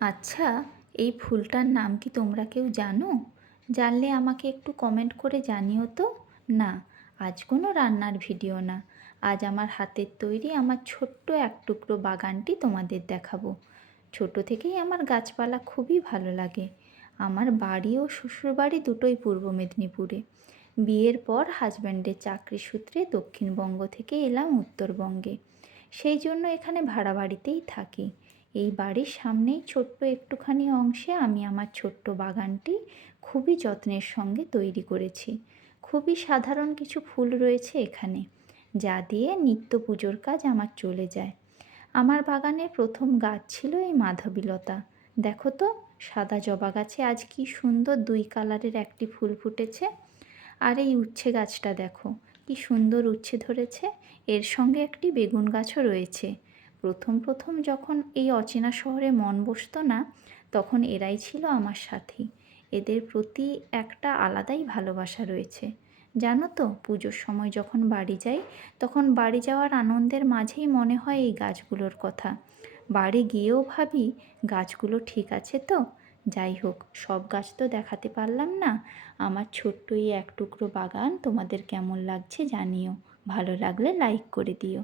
আচ্ছা, এই ফুলটার নাম কি তোমরা কেউ জানো? জানলে আমাকে একটু কমেন্ট করে জানিও তো। না, আজ কোনো রান্নার ভিডিও না। আজ আমার হাতের তৈরি আমার ছোট্ট এক টুকরো বাগানটি তোমাদের দেখাবো। ছোট থেকেই আমার গাছপালা খুবই ভালো লাগে। আমার বাড়ি ও শ্বশুরবাড়ি দুটোই পূর্ব মেদিনীপুরে। বিয়ের পর হাজব্যান্ডের চাকরি সূত্রে দক্ষিণবঙ্গ থেকে এলাম উত্তরবঙ্গে। সেই জন্য এখানে ভাড়া বাড়িতেই থাকি। এই বাড়ির সামনেই ছোট্ট একটুখানি অংশে আমি আমার ছোট্ট বাগানটি খুবই যত্নের সঙ্গে তৈরি করেছি। খুবই সাধারণ কিছু ফুল রয়েছে এখানে, যা দিয়ে নিত্য পুজোর কাজ আমার চলে যায়। আমার বাগানের প্রথম গাছ ছিল এই মাধবীলতা। দেখো তো, সাদা জবা গাছে আজ কি সুন্দর দুই কালারের একটি ফুল ফুটেছে। আর এই উচ্ছে গাছটা দেখো, কি সুন্দর উচ্ছে ধরেছে। এর সঙ্গে একটি বেগুন গাছও রয়েছে। প্রথম প্রথম যখন এই অচেনা শহরে মন বসতো না, তখন এরাই ছিল আমার সাথী। এদের প্রতি একটা আলাদাই ভালোবাসা রয়েছে। জানো তো, পুজোর সময় যখন বাড়ি যাই, তখন বাড়ি যাওয়ার আনন্দের মাঝেই মনে হয় এই গাছগুলোর কথা। বাড়ি গিয়েও ভাবি, গাছগুলো ঠিক আছে তো। যাই হোক, সব গাছ তো দেখাতে পারলাম না। আমার ছোট্ট এই এক টুকরো বাগান তোমাদের কেমন লাগছে জানিও। ভালো লাগলে লাইক করে দিও।